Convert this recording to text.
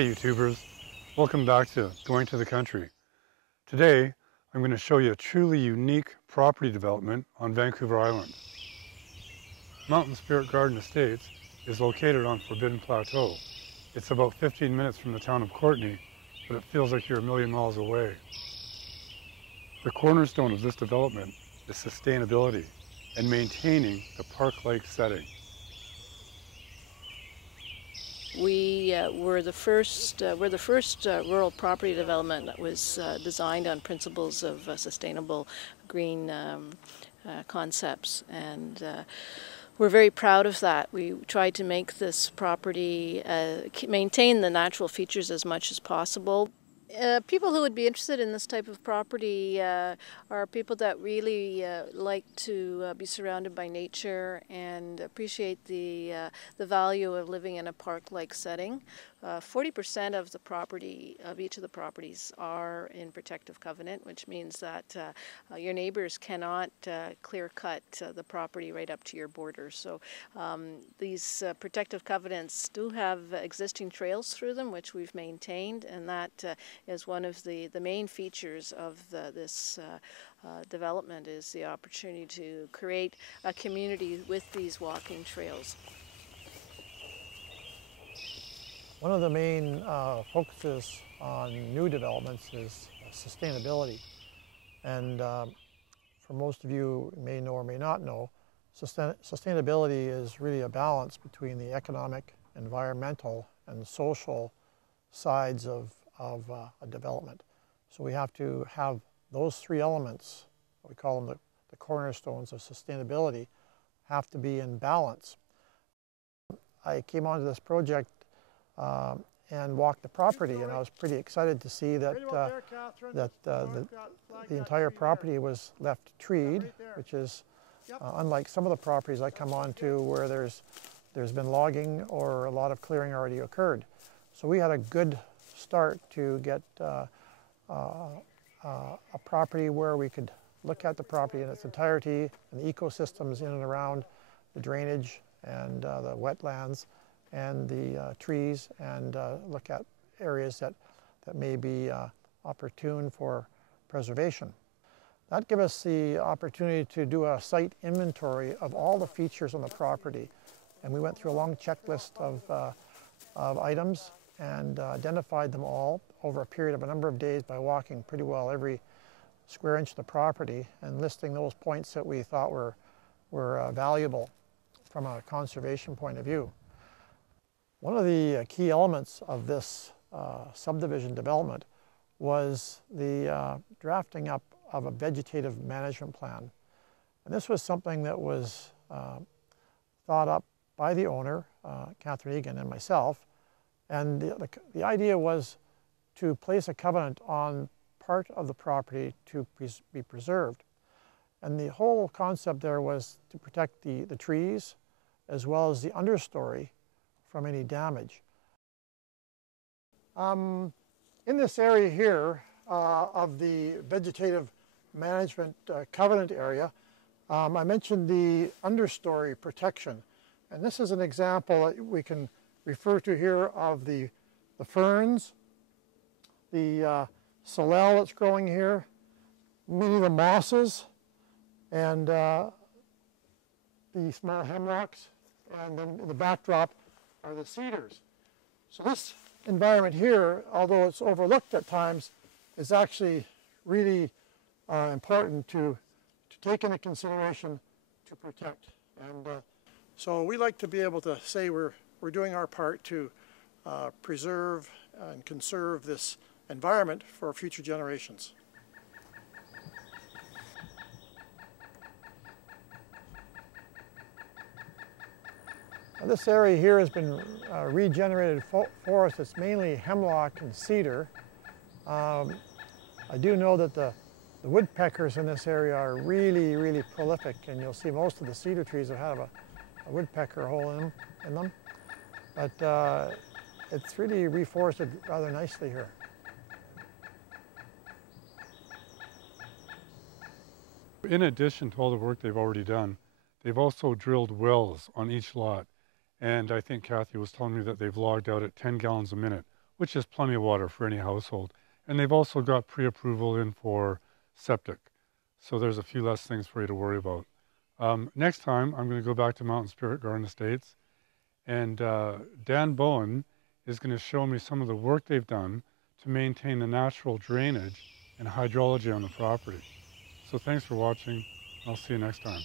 Hey YouTubers, welcome back to Going to the Country. Today I'm going to show you a truly unique property development on Vancouver Island. Mountain Spirit Garden Estates is located on Forbidden Plateau. It's about 15 minutes from the town of Courtenay, but it feels like you're a million miles away. The cornerstone of this development is sustainability and maintaining the park-like setting. We're the first rural property development that was designed on principles of sustainable green concepts, and we're very proud of that. We tried to make this property maintain the natural features as much as possible. People who would be interested in this type of property are people that really like to be surrounded by nature and appreciate the value of living in a park-like setting. 40% of the property, of each of the properties, are in protective covenant, which means that your neighbors cannot clear-cut the property right up to your border. So these protective covenants do have existing trails through them, which we've maintained, and that is one of the main features of this development, is the opportunity to create a community with these walking trails. One of the main focuses on new developments is sustainability. And for most of you may know or may not know, sustainability is really a balance between the economic, environmental, and social sides of a development. So we have to have those three elements, we call them the cornerstones of sustainability, have to be in balance. I came onto this project and walked the property, and I was pretty excited to see that the entire property was left treed, which is unlike some of the properties I come onto where there's been logging or a lot of clearing already occurred. So we had a good start to get a property where we could look at the property in its entirety and the ecosystems in and around the drainage and the wetlands and the trees, and look at areas that may be opportune for preservation. That gave us the opportunity to do a site inventory of all the features on the property, and we went through a long checklist of items and identified them all over a period of a number of days by walking pretty well every square inch of the property and listing those points that we thought were valuable from a conservation point of view. One of the key elements of this subdivision development was the drafting up of a vegetative management plan. And this was something that was thought up by the owner, Catherine Egan, and myself. And the idea was to place a covenant on part of the property to be preserved. And the whole concept there was to protect the trees as well as the understory from any damage. In this area here of the vegetative management covenant area, I mentioned the understory protection. And this is an example that we can refer to here of the ferns, the salal that's growing here, many of the mosses, and the small hemlocks, and then in the backdrop are the cedars. So this environment here, although it's overlooked at times, is actually really important to take into consideration to protect. And so we like to be able to say we're doing our part to preserve and conserve this environment for future generations. This area here has been regenerated forest. It's mainly hemlock and cedar. I do know that the woodpeckers in this area are really, really prolific, and you'll see most of the cedar trees that have a woodpecker hole in them. But it's really reforested rather nicely here. In addition to all the work they've already done, they've also drilled wells on each lot. And I think Kathy was telling me that they've logged out at 10 gallons a minute, which is plenty of water for any household. And they've also got pre-approval in for septic. So there's a few less things for you to worry about. Next time, I'm going to go back to Mountain Spirit Garden Estates, and Dan Bowen is going to show me some of the work they've done to maintain the natural drainage and hydrology on the property. So thanks for watching. I'll see you next time.